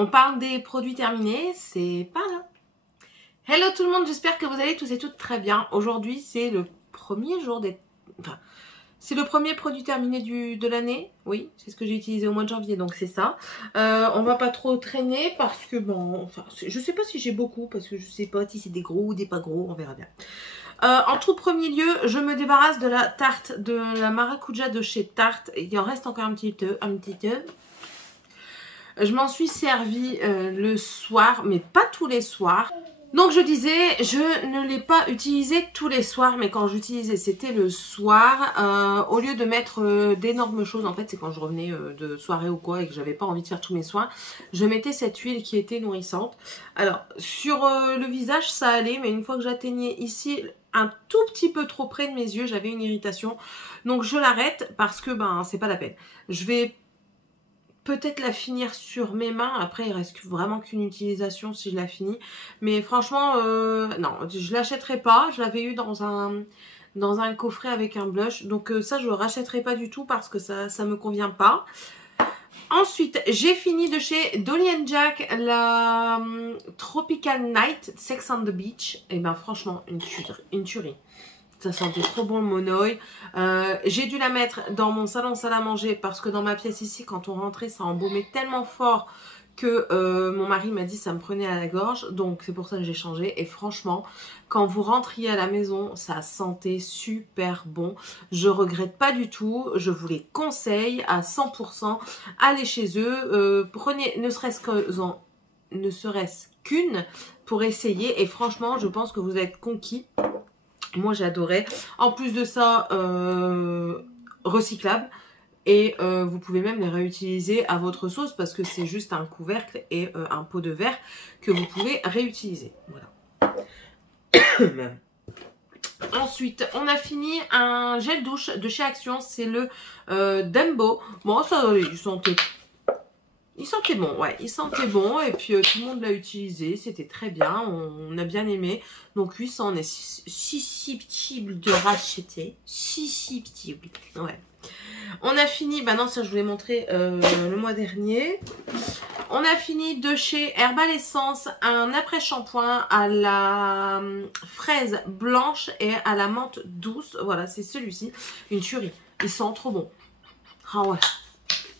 On parle des produits terminés, c'est pas là. Hello tout le monde, j'espère que vous allez tous et toutes très bien. Aujourd'hui, c'est le premier jour des... Enfin, c'est le premier produit terminé de l'année. Oui, c'est ce que j'ai utilisé au mois de janvier, donc c'est ça. On va pas trop traîner parce que bon... Enfin, je sais pas si j'ai beaucoup, parce que je sais pas si c'est des gros ou des pas gros, on verra bien. En tout premier lieu, je me débarrasse de la tarte de la maracuja de chez Tarte. Il en reste encore un petit peu. Je m'en suis servi le soir, mais pas tous les soirs. Donc je disais, je ne l'ai pas utilisé tous les soirs, mais quand j'utilisais, c'était le soir. Au lieu de mettre d'énormes choses, en fait, c'est quand je revenais de soirée ou quoi et que j'avais pas envie de faire tous mes soins, je mettais cette huile qui était nourrissante. Alors, sur le visage, ça allait, mais une fois que j'atteignais ici, un tout petit peu trop près de mes yeux, j'avais une irritation. Donc je l'arrête parce que, ben, c'est pas la peine. Je vais peut-être la finir sur mes mains. Après, il reste vraiment qu'une utilisation si je la finis. Mais franchement, non, je l'achèterai pas. Je l'avais eu dans un coffret avec un blush. Donc ça, je ne rachèterai pas du tout parce que ça me convient pas. Ensuite, j'ai fini de chez Dolly & Jack la Tropical Night Sex on the Beach. Et ben franchement, une tuerie. Ça sentait trop bon le monoï. J'ai dû la mettre dans mon salon salle à manger parce que dans ma pièce ici, quand on rentrait, ça embaumait tellement fort que mon mari m'a dit ça me prenait à la gorge. Donc c'est pour ça que j'ai changé. Et franchement, quand vous rentriez à la maison, ça sentait super bon. Je regrette pas du tout. Je vous les conseille à 100%. Allez chez eux. Prenez ne serait-ce qu'une pour essayer. Et franchement, je pense que vous êtes conquis. Moi j'adorais. En plus de ça, recyclable. Et vous pouvez même les réutiliser à votre sauce parce que c'est juste un couvercle et un pot de verre que vous pouvez réutiliser. Voilà. Ensuite, on a fini un gel douche de chez Action. C'est le Dumbo. Bon, ça, il sentait bon, ouais, il sentait bon et puis tout le monde l'a utilisé, c'était très bien, on a bien aimé. Donc oui, ça on est susceptible de racheter, susceptible, ouais. On a fini, bah non ça je vous l'ai montré le mois dernier. On a fini de chez Herbal Essence un après-shampoing à la fraise blanche et à la menthe douce. Voilà, c'est celui-ci, une tuerie, il sent trop bon. Ah ouais.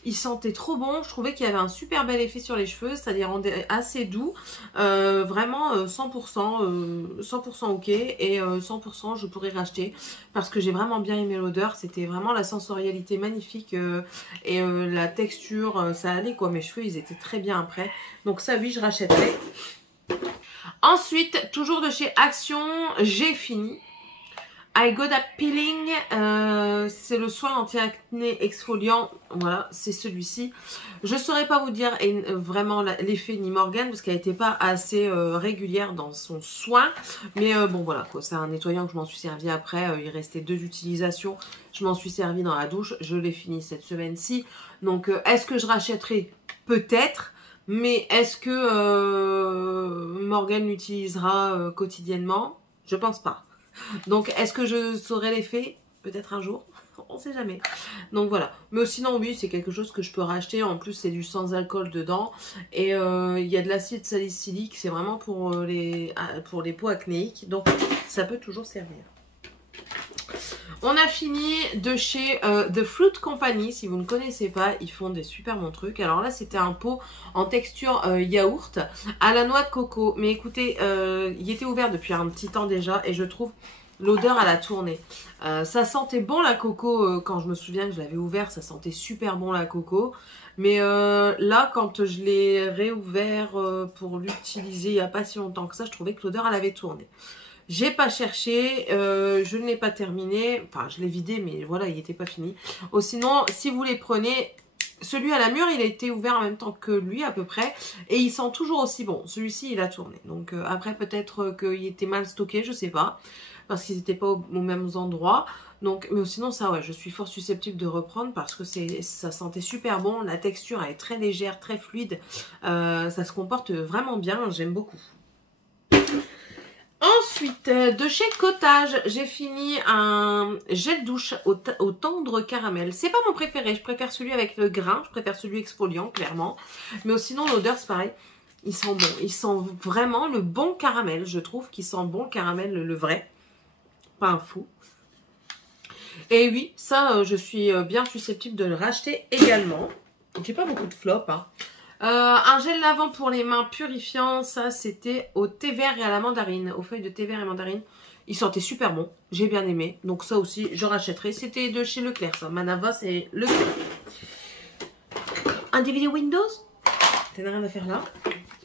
Il sentait trop bon, je trouvais qu'il y avait un super bel effet sur les cheveux, ça les rendait assez doux, vraiment 100% ok et 100% je pourrais racheter parce que j'ai vraiment bien aimé l'odeur, c'était vraiment la sensorialité magnifique et la texture, ça allait quoi, mes cheveux ils étaient très bien après, donc ça oui je rachèterai. Ensuite, toujours de chez Action, j'ai fini. I Got a Peeling, c'est le soin anti-acné exfoliant, voilà, c'est celui-ci. Je ne saurais pas vous dire vraiment l'effet ni Morgane parce qu'elle n'était pas assez régulière dans son soin. Mais bon voilà, c'est un nettoyant que je m'en suis servi après, il restait 2 utilisations. Je m'en suis servi dans la douche, je l'ai fini cette semaine-ci. Donc est-ce que je rachèterai? Peut-être. Mais est-ce que Morgane l'utilisera quotidiennement? Je pense pas. Donc, est-ce que je saurai l'effet? Peut-être un jour, on sait jamais. Donc voilà, mais sinon oui, c'est quelque chose que je peux racheter. En plus, c'est du sans alcool dedans. Et il y a de l'acide salicylique, c'est vraiment pour les peaux acnéiques. Donc, ça peut toujours servir. On a fini de chez The Fruit Company. Si vous ne connaissez pas, ils font des super bons trucs. Alors là, c'était un pot en texture yaourt à la noix de coco. Mais écoutez, il était ouvert depuis un petit temps déjà et je trouve l'odeur à la tournée. Ça sentait bon la coco quand je me souviens que je l'avais ouvert. Ça sentait super bon la coco. Mais là, quand je l'ai réouvert pour l'utiliser il n'y a pas si longtemps que ça, je trouvais que l'odeur elle avait tourné. J'ai pas cherché, je ne l'ai pas terminé, enfin je l'ai vidé mais voilà il n'était pas fini. Oh, sinon si vous les prenez, celui à la mûre il a été ouvert en même temps que lui à peu près et il sent toujours aussi bon. Celui-ci il a tourné, donc après peut-être qu'il était mal stocké, je sais pas, parce qu'ils n'étaient pas aux mêmes endroits. Donc, mais sinon ça ouais, je suis fort susceptible de reprendre parce que ça sentait super bon, la texture elle est très légère, très fluide, ça se comporte vraiment bien, j'aime beaucoup. Ensuite, Ensuite, de chez Cottage, j'ai fini un gel douche au tendre caramel. C'est pas mon préféré, je préfère celui avec le grain, je préfère celui exfoliant, clairement. Mais sinon, l'odeur, c'est pareil. Il sent bon, il sent vraiment le bon caramel. Je trouve qu'il sent bon le caramel, le vrai. Pas un fou. Et oui, ça, je suis bien susceptible de le racheter également. J'ai pas beaucoup de flop, hein. Un gel lavant pour les mains purifiant, ça c'était au thé vert et à la mandarine, aux feuilles de thé vert et mandarine. Il sentait super bon, j'ai bien aimé, donc ça aussi je rachèterai. C'était de chez Leclerc ça, Manava c'est Leclerc. Un DVD Windows, t'as rien à faire là.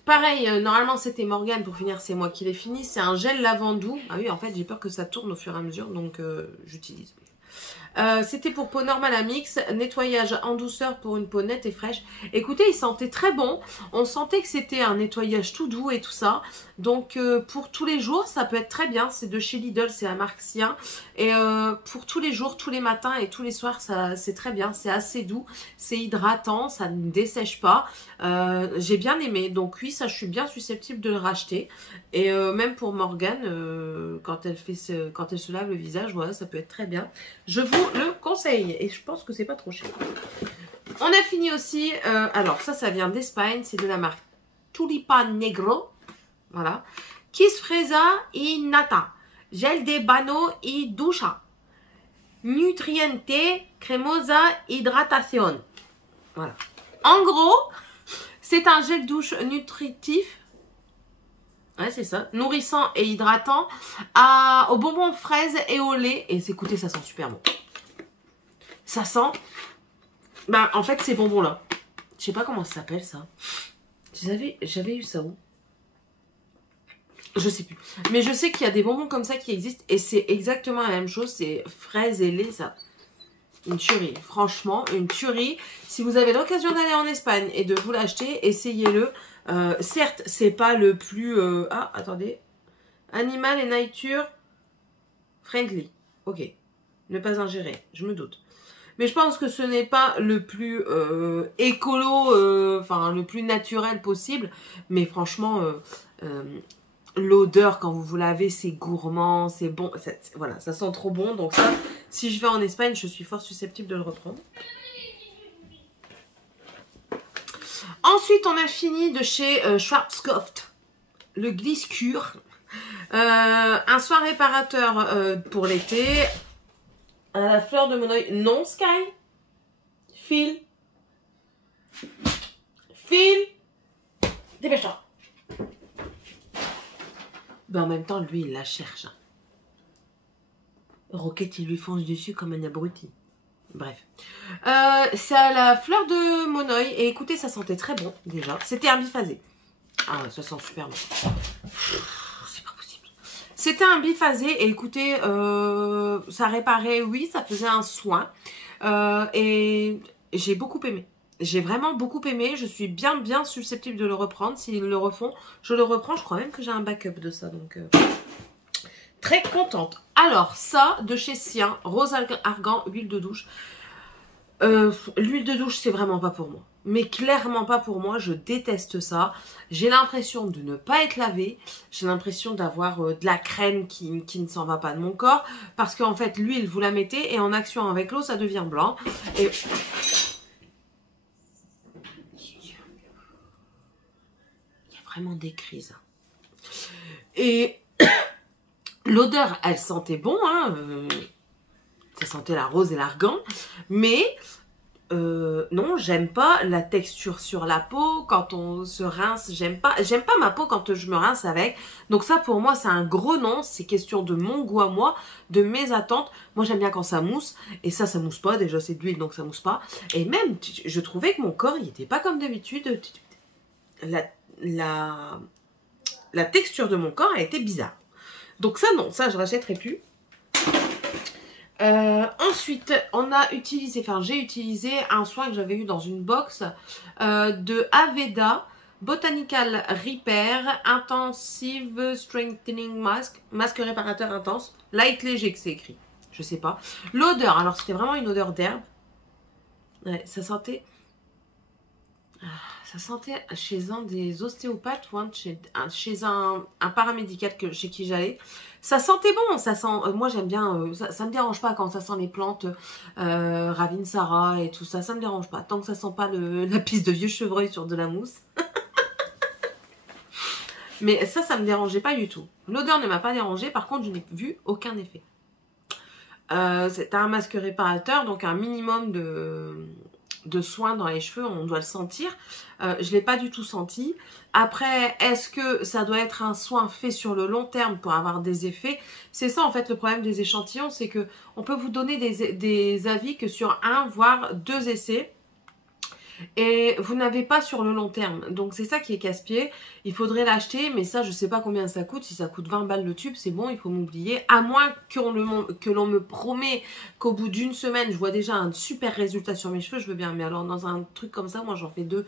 Pareil, normalement c'était Morgane pour finir, c'est moi qui l'ai fini. C'est un gel lavant doux. Ah oui, en fait j'ai peur que ça tourne au fur et à mesure, donc j'utilise. C'était pour peau normale à mix, nettoyage en douceur pour une peau nette et fraîche. Écoutez, il sentait très bon, on sentait que c'était un nettoyage tout doux et tout ça. Donc pour tous les jours, ça peut être très bien. C'est de chez Lidl, c'est la marque Sien. Et pour tous les jours, tous les matins et tous les soirs, c'est très bien. C'est assez doux, c'est hydratant, ça ne dessèche pas. J'ai bien aimé, donc oui, ça je suis bien susceptible de le racheter. Et même pour Morgane, quand elle se lave le visage, voilà, ça peut être très bien. Je vous le conseille et je pense que c'est pas trop cher. On a fini aussi, alors ça vient d'Espagne, c'est de la marque Tulipan Negro, voilà. Kiss Fresa y Nata, gel de bano y ducha, nutriente cremosa hydratation. Voilà. En gros, c'est un gel douche nutritif. Ouais, c'est ça. Nourrissant et hydratant aux bonbons fraises et au lait. Et écoutez, ça sent super bon. Ça sent... Ben, en fait, ces bonbons-là. Je sais pas comment ça s'appelle, ça. J'avais eu ça où? Je sais plus. Mais je sais qu'il y a des bonbons comme ça qui existent. Et c'est exactement la même chose. C'est fraises et lait, ça. Une tuerie. Franchement, une tuerie. Si vous avez l'occasion d'aller en Espagne et de vous l'acheter, essayez-le. Certes, c'est pas le plus... Ah, attendez. Animal et nature friendly. Ok. Ne pas ingérer, je me doute. Mais je pense que ce n'est pas le plus écolo, enfin le plus naturel possible. Mais franchement, l'odeur quand vous vous lavez, c'est gourmand, c'est bon. Voilà, ça sent trop bon. Donc ça, si je vais en Espagne, je suis fort susceptible de le reprendre. Ensuite, on a fini de chez Schwarzkopf, le Glisse Cure. Un soin réparateur pour l'été. À la fleur de mon oeil. Non, Sky. Phil. Dépêche-toi. Ben, en même temps, lui, il la cherche. Roquette, il lui fonce dessus comme un abruti. Bref. C'est à la fleur de mon oeil. Et écoutez, ça sentait très bon, déjà. C'était un biphasé. Ah, ça sent super bon. C'est pas possible. C'était un biphasé. Et écoutez, ça réparait, oui, ça faisait un soin. Et j'ai beaucoup aimé. J'ai vraiment beaucoup aimé. Je suis bien susceptible de le reprendre. S'ils le refont, je le reprends. Je crois même que j'ai un backup de ça. Donc... très contente. Alors, ça, de chez Sien, rose argan, huile de douche. L'huile de douche, c'est vraiment pas pour moi. Mais clairement pas pour moi. Je déteste ça. J'ai l'impression de ne pas être lavée. J'ai l'impression d'avoir de la crème qui ne s'en va pas de mon corps. Parce qu'en fait, l'huile, vous la mettez et en action avec l'eau, ça devient blanc. Et... il y a vraiment des crises. Et... l'odeur, elle sentait bon, hein, ça sentait la rose et l'argan, mais non, j'aime pas la texture sur la peau quand on se rince, j'aime pas ma peau quand je me rince avec, donc ça pour moi c'est un gros non, c'est question de mon goût à moi, de mes attentes. Moi j'aime bien quand ça mousse, et ça mousse pas, déjà c'est de l'huile donc ça mousse pas, et même je trouvais que mon corps il était pas comme d'habitude, la texture de mon corps elle était bizarre. Donc ça non, ça je rachèterai plus. Ensuite, on a utilisé, enfin j'ai utilisé un soin que j'avais eu dans une box de Aveda Botanical Repair Intensive Strengthening Mask, masque réparateur intense, light léger que c'est écrit, je sais pas. L'odeur, alors c'était vraiment une odeur d'herbe. Ouais, ça sentait... Ça sentait chez un des ostéopathes ou chez un paramédical chez qui j'allais. Ça sentait bon, ça sent. Moi j'aime bien, ça me dérange pas quand ça sent les plantes Ravinsara et tout ça, ça me dérange pas. Tant que ça sent pas la piste de vieux chevreuil sur de la mousse. Mais ça me dérangeait pas du tout. L'odeur ne m'a pas dérangée, par contre je n'ai vu aucun effet. C'est un masque réparateur, donc un minimum de soins dans les cheveux, on doit le sentir. Je ne l'ai pas du tout senti. Après, est-ce que ça doit être un soin fait sur le long terme pour avoir des effets? C'est ça en fait le problème des échantillons, c'est que on peut vous donner des avis que sur 1 voire 2 essais. Et vous n'avez pas sur le long terme. Donc c'est ça qui est casse-pied. Il faudrait l'acheter, mais ça je sais pas combien ça coûte. Si ça coûte 20 balles le tube, c'est bon, il faut m'oublier. À moins que l'on me promet qu'au bout d'une semaine, je vois déjà un super résultat sur mes cheveux, je veux bien. Mais alors dans un truc comme ça, moi j'en fais deux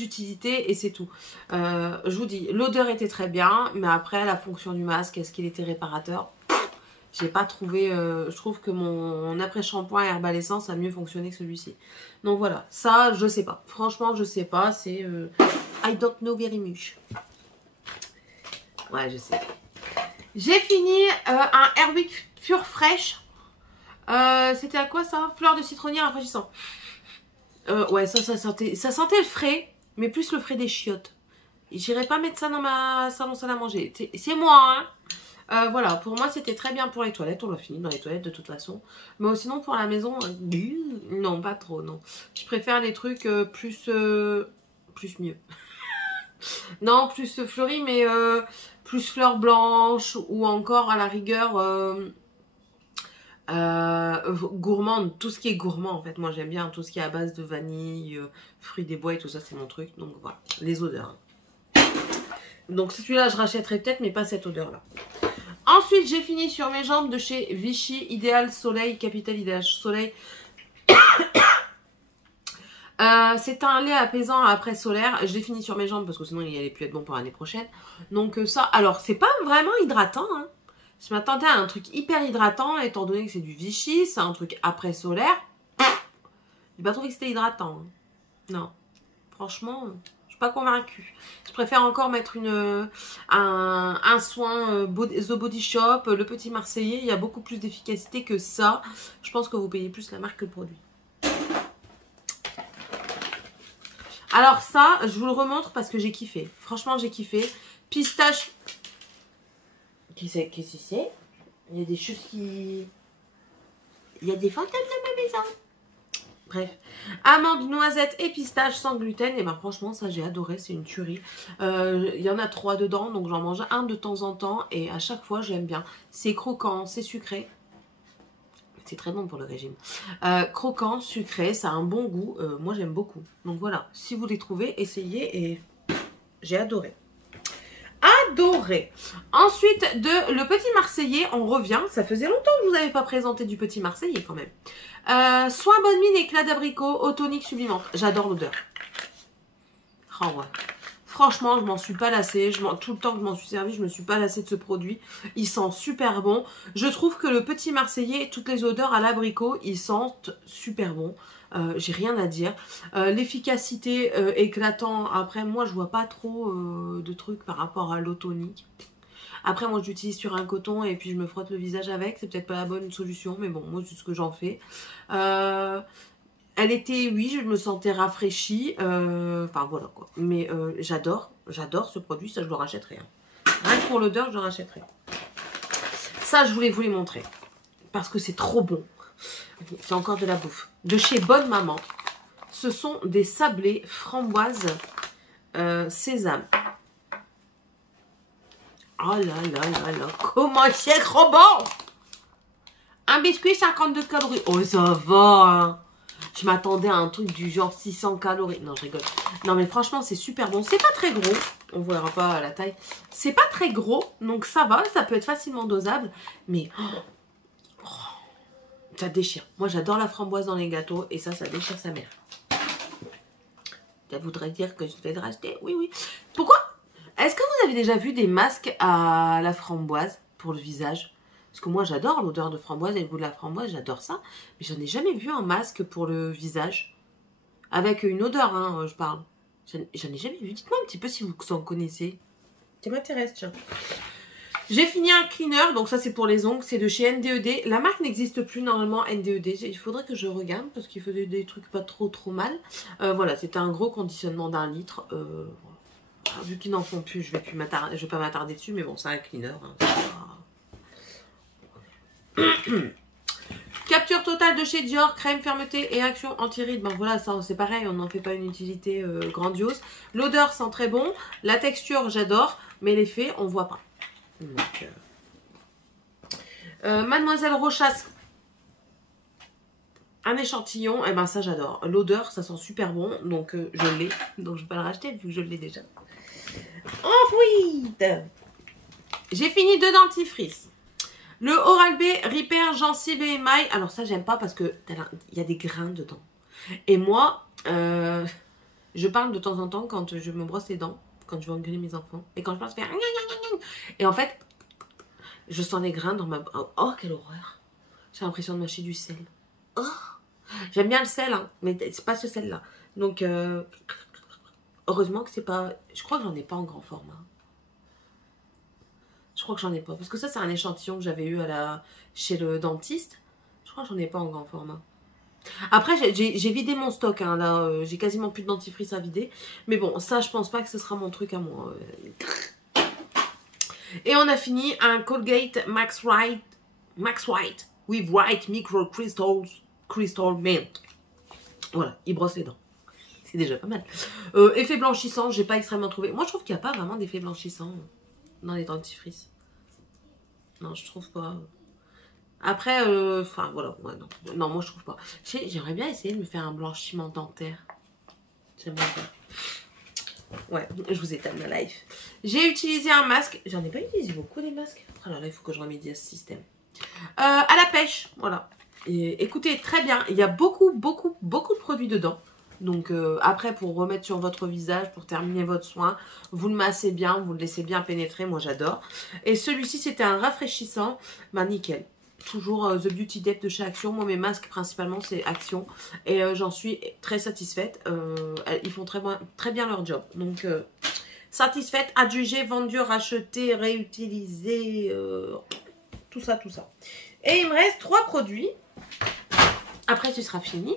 utilités et c'est tout. Je vous dis, l'odeur était très bien, mais après la fonction du masque, est-ce qu'il était réparateur? J'ai pas trouvé, je trouve que mon après-shampoing Herbal Essence a mieux fonctionné que celui-ci. Donc voilà, ça je sais pas. Franchement je sais pas, c'est I don't know very much. Ouais je sais. J'ai fini un Airwick Pure Fresh. C'était à quoi ça? Fleur de citronnier rafraîchissant. Ouais ça sentait le frais, mais plus le frais des chiottes. J'irai pas mettre ça dans ma salle à manger. C'est moi hein. Voilà, pour moi c'était très bien pour les toilettes, on l'a fini dans les toilettes de toute façon. Mais sinon pour la maison, non pas trop, non. Je préfère les trucs plus mieux. Non, plus fleuris, mais plus fleurs blanches ou encore à la rigueur gourmande. Tout ce qui est gourmand en fait, moi j'aime bien tout ce qui est à base de vanille, fruits des bois et tout ça c'est mon truc. Donc voilà, les odeurs. Donc celui-là je rachèterai peut-être mais pas cette odeur là. Ensuite, j'ai fini sur mes jambes de chez Vichy, Idéal Soleil, Capital Idéal Soleil. C'est un lait apaisant après solaire. Je l'ai fini sur mes jambes parce que sinon il allait plus être bon pour l'année prochaine. Donc ça, alors c'est pas vraiment hydratant. Hein. Je m'attendais à un truc hyper hydratant étant donné que c'est du Vichy, c'est un truc après solaire. J'ai pas trouvé que c'était hydratant. Hein. Non, franchement... pas convaincue. Je préfère encore mettre un soin The Body Shop, le Petit Marseillais. Il y a beaucoup plus d'efficacité que ça. Je pense que vous payez plus la marque que le produit. Alors ça, je vous le remontre parce que j'ai kiffé. Franchement, j'ai kiffé. Pistache. Qu'est-ce que c'est? Il y a des choses qui... Il y a des fantômes dans ma maison. Bref, amandes, noisettes et pistaches sans gluten. Et ben franchement ça j'ai adoré, c'est une tuerie. Il y en a 3 dedans, donc j'en mange un de temps en temps. Et à chaque fois j'aime bien. C'est croquant, c'est sucré. C'est très bon pour le régime. Croquant, sucré, ça a un bon goût. Moi j'aime beaucoup. Donc voilà, si vous les trouvez, essayez et j'ai adoré. Adoré. Ensuite, le Petit Marseillais, on revient. Ça faisait longtemps que je vous avais pas présenté du Petit Marseillais quand même. Soin bonne mine, éclat d'abricot, eau tonique sublimante. J'adore l'odeur. Oh ouais. Franchement, je m'en suis pas lassée. Tout le temps que je m'en suis servi, je me suis pas lassée de ce produit. Il sent super bon. Je trouve que le Petit Marseillais, toutes les odeurs à l'abricot, ils sentent super bon. J'ai rien à dire. L'efficacité éclatant. Après, moi, je vois pas trop de trucs par rapport à l'eau tonique. Après, moi, j'utilise sur un coton et puis je me frotte le visage avec. C'est peut-être pas la bonne solution, mais bon, moi, c'est ce que j'en fais. Elle était, oui, je me sentais rafraîchie. Enfin, voilà quoi. Mais j'adore ce produit. Ça, je le rachèterai. Hein. Rien que pour l'odeur, je le rachèterai. Ça, je voulais vous les montrer. Parce que c'est trop bon. C'est encore de la bouffe. De chez Bonne Maman. Ce sont des sablés framboises sésame. Oh là là là là. Comment c'est trop bon! Un biscuit 52 calories. Oh ça va hein. Je m'attendais à un truc du genre 600 calories. Non je rigole. Non mais franchement c'est super bon. C'est pas très gros. On verra pas la taille. C'est pas très gros. Donc ça va. Ça peut être facilement dosable. Mais... ça déchire. Moi, j'adore la framboise dans les gâteaux et ça déchire sa mère. Ça voudrait dire que je vais le racheter. Oui, oui. Pourquoi? Est-ce que vous avez déjà vu des masques à la framboise pour le visage? Parce que moi, j'adore l'odeur de framboise et le goût de la framboise. J'adore ça. Mais j'en ai jamais vu un masque pour le visage. Avec une odeur, hein, je parle. J'en ai jamais vu. Dites-moi un petit peu si vous en connaissez. Ça m'intéresse, tiens. J'ai fini un cleaner, donc ça c'est pour les ongles, c'est de chez NDED. La marque n'existe plus normalement, NDED. Il faudrait que je regarde parce qu'il faisait des trucs pas trop mal. Voilà, c'était un gros conditionnement d'1 litre. Vu qu'ils n'en font plus, je vais pas m'attarder dessus, mais bon, c'est un cleaner. Hein, Capture totale de chez Dior, crème fermeté et action anti-rides. Ben voilà, ça c'est pareil, on n'en fait pas une utilité grandiose. L'odeur sent très bon, la texture j'adore, mais l'effet on voit pas. Donc, Mademoiselle Rochas, un échantillon, et ben ça j'adore. L'odeur ça sent super bon, donc je l'ai, donc je vais pas le racheter vu que je l'ai déjà. Ensuite, j'ai fini 2 dentifrices. Le Oral-B Repair Gencive et Émail. Alors ça j'aime pas parce que il y a des grains dedans. Et moi, je parle de temps en temps quand je me brosse les dents, quand je vais engueuler mes enfants. Et quand je pense, je fais... Et en fait, je sens les grains dans ma... Oh, quelle horreur. J'ai l'impression de mâcher du sel. Oh. J'aime bien le sel, hein, mais c'est pas ce sel-là. Donc, heureusement que c'est pas... Je crois que j'en ai pas en grand format. Je crois que j'en ai pas. Parce que ça, c'est un échantillon que j'avais eu chez le dentiste. Je crois que j'en ai pas en grand format. Après, j'ai vidé mon stock. Hein, là, j'ai quasiment plus de dentifrice à vider. Mais bon, ça, je pense pas que ce sera mon truc à moi. Et on a fini un Colgate Max White with White Micro Crystal Mint. Voilà, il brosse les dents. C'est déjà pas mal. Effet blanchissant, j'ai pas extrêmement trouvé. Moi, je trouve qu'il n'y a pas vraiment d'effet blanchissant dans les dentifrices. Non, je trouve pas. Après, enfin, voilà. Ouais, non, moi, je trouve pas. J'aimerais bien essayer de me faire un blanchiment dentaire. J'aimerais bien. Ouais, je vous étale ma life. J'ai utilisé un masque. J'en ai pas utilisé beaucoup des masques. Oh là là, il faut que je remédie à ce système. À la pêche, voilà. Et, écoutez, très bien. Il y a beaucoup de produits dedans. Donc après, pour remettre sur votre visage, pour terminer votre soin, vous le massez bien, vous le laissez bien pénétrer. Moi, j'adore. Et celui-ci, c'était un rafraîchissant. Ben, nickel. Toujours The Beauty Depth de chez Action. Moi, mes masques, principalement, c'est Action. Et j'en suis très satisfaite. Ils font très bien leur job. Donc, satisfaite, adjugée, vendue, rachetée, réutilisée. Tout ça. Et il me reste 3 produits. Après, ce sera fini.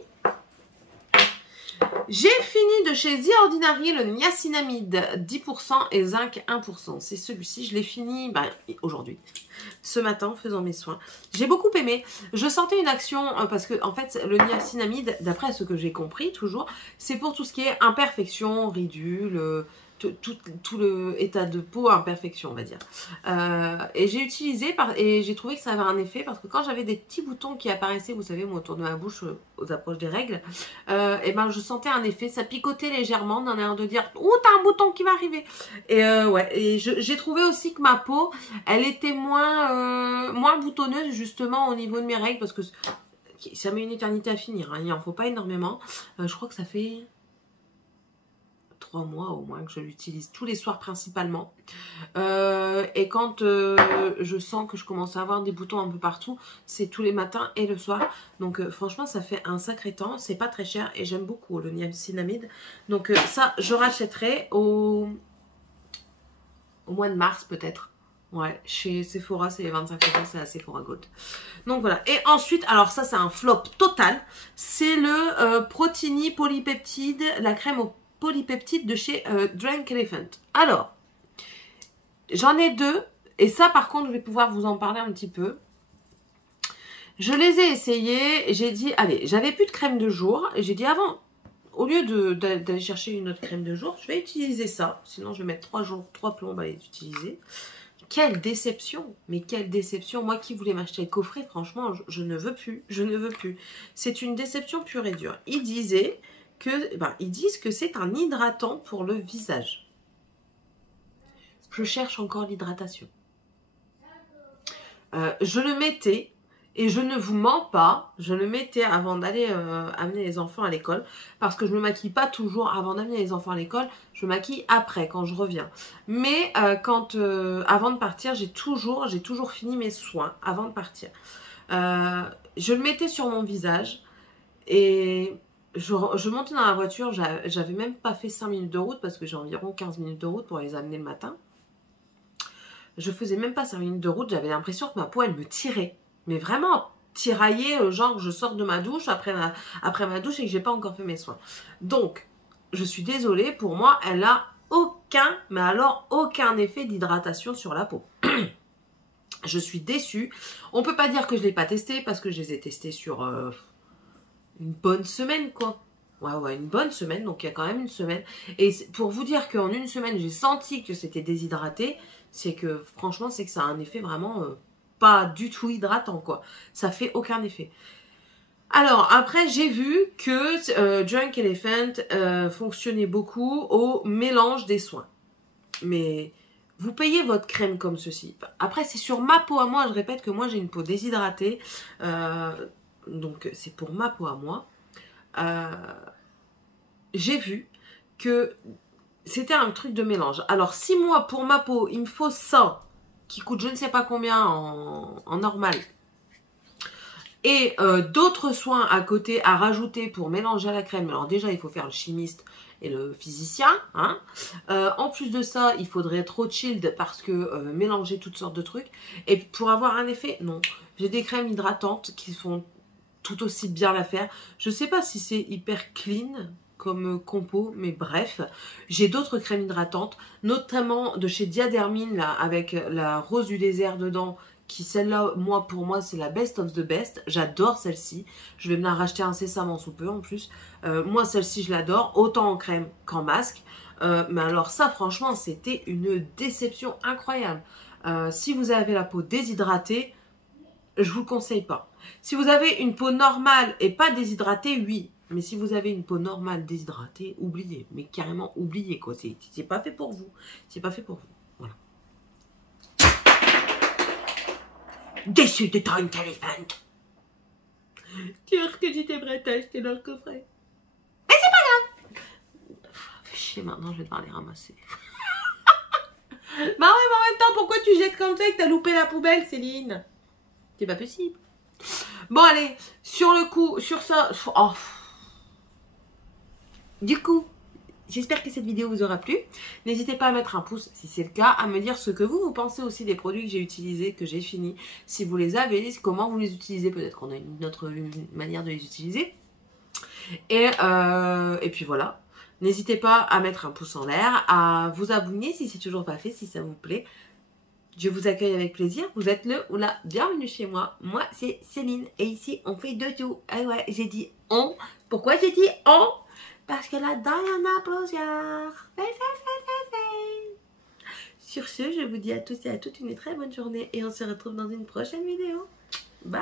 J'ai fini de chez The Ordinary le niacinamide 10% et zinc 1%. C'est celui-ci, je l'ai fini aujourd'hui, ce matin, en faisant mes soins. J'ai beaucoup aimé. Je sentais une action, parce que en fait, le niacinamide, d'après ce que j'ai compris toujours, c'est pour tout ce qui est imperfection, ridule, tout le état de peau, imperfection, on va dire. Et j'ai utilisé, et j'ai trouvé que ça avait un effet, parce que quand j'avais des petits boutons qui apparaissaient, vous savez, moi, autour de ma bouche, aux approches des règles, et ben je sentais un effet, ça picotait légèrement, d'un air de dire, ouh, t'as un bouton qui va arriver. Et ouais, et j'ai trouvé aussi que ma peau, elle était moins boutonneuse, justement, au niveau de mes règles, parce que ça met une éternité à finir, hein, il n'en faut pas énormément. Je crois que ça fait 3 mois au moins que je l'utilise tous les soirs principalement. Et quand je sens que je commence à avoir des boutons un peu partout, c'est tous les matins et le soir. Donc franchement, ça fait un sacré temps. C'est pas très cher et j'aime beaucoup le niacinamide. Donc ça, je rachèterai au mois de mars peut-être. Ouais, chez Sephora, c'est les 25 €, c'est la Sephora Gold. Donc voilà. Et ensuite, alors ça, c'est un flop total. C'est le Protini Polypeptide, la crème au polypeptide de chez Drunk Elephant. Alors, j'en ai 2. Et ça, par contre, je vais pouvoir vous en parler un petit peu. Je les ai essayés. J'ai dit, allez, j'avais plus de crème de jour. Et j'ai dit, avant, au lieu d'aller chercher une autre crème de jour, je vais utiliser ça. Sinon, je vais mettre 3 plombes à les utiliser. Quelle déception, mais quelle déception. Moi qui voulais m'acheter le coffret, franchement, je ne veux plus. Je ne veux plus. C'est une déception pure et dure. Ils disent que c'est un hydratant pour le visage. Je cherche encore l'hydratation. Je le mettais, et je ne vous mens pas, je le mettais avant d'aller amener les enfants à l'école, parce que je ne me maquille pas toujours avant d'amener les enfants à l'école, je me maquille après, quand je reviens. Mais avant de partir, j'ai toujours fini mes soins avant de partir. Je le mettais sur mon visage, et je montais dans la voiture, j'avais même pas fait 5 minutes de route parce que j'ai environ 15 minutes de route pour les amener le matin. Je faisais même pas 5 minutes de route, j'avais l'impression que ma peau, elle me tirait. Mais vraiment tiraillée, genre je sors de ma douche après ma douche et que j'ai pas encore fait mes soins. Donc, je suis désolée, pour moi, elle a aucun, mais alors aucun effet d'hydratation sur la peau. Je suis déçue. On peut pas dire que je l'ai pas testé parce que je les ai testés sur une bonne semaine, quoi. Ouais, une bonne semaine, donc il y a quand même une semaine. Et pour vous dire qu'en une semaine, j'ai senti que c'était déshydraté, c'est que, franchement, c'est que ça a un effet vraiment pas du tout hydratant, quoi. Ça fait aucun effet. Alors, après, j'ai vu que Drunk Elephant fonctionnait beaucoup au mélange des soins. Mais vous payez votre crème comme ceci. Après, c'est sur ma peau à moi. Je répète que moi, j'ai une peau déshydratée. Donc, c'est pour ma peau à moi. J'ai vu que c'était un truc de mélange. Alors, si moi, pour ma peau, il me faut ça, qui coûte je ne sais pas combien en normal, et d'autres soins à côté à rajouter pour mélanger à la crème. Alors déjà, il faut faire le chimiste et le physicien. Hein. En plus de ça, il faudrait être Rothschild parce que mélanger toutes sortes de trucs. Et pour avoir un effet, non. J'ai des crèmes hydratantes qui font tout aussi bien l'affaire. Je ne sais pas si c'est hyper clean comme compo, mais bref. J'ai d'autres crèmes hydratantes, notamment de chez Diadermine, là, avec la rose du désert dedans, qui celle-là, pour moi, c'est la best of the best. J'adore celle-ci. Je vais me la racheter incessamment sous peu en plus. Moi, celle-ci, je l'adore, autant en crème qu'en masque. Mais alors ça, franchement, c'était une déception incroyable. Si vous avez la peau déshydratée, je vous le conseille pas. Si vous avez une peau normale et pas déshydratée, oui. Mais si vous avez une peau normale déshydratée, oubliez. Mais carrément, oubliez, quoi. C'est pas fait pour vous. C'est pas fait pour vous. Voilà. Déçu de Drunk Elephant. Dire que j'étais prête à acheter dans le coffret. Mais c'est pas grave. Fais chier, maintenant je vais devoir les ramasser. Bah ouais, mais en même temps, pourquoi tu jettes comme ça et que t'as loupé la poubelle, Céline? C'est pas possible. Bon, allez, sur le coup, sur ça... Oh. Du coup, j'espère que cette vidéo vous aura plu. N'hésitez pas à mettre un pouce si c'est le cas, à me dire ce que vous pensez aussi des produits que j'ai utilisés, que j'ai finis. Si vous les avez, comment vous les utilisez. Peut-être qu'on a une autre manière de les utiliser. Et puis voilà. N'hésitez pas à mettre un pouce en l'air, à vous abonner si c'est toujours pas fait, si ça vous plaît. Je vous accueille avec plaisir. Vous êtes le ou la bienvenue chez moi. Moi, c'est Céline. Et ici, on fait de tout. Ah ouais, j'ai dit on. Pourquoi j'ai dit on? Parce que là-dedans, il y en a plusieurs. Sur ce, je vous dis à tous et à toutes une très bonne journée. Et on se retrouve dans une prochaine vidéo. Bye!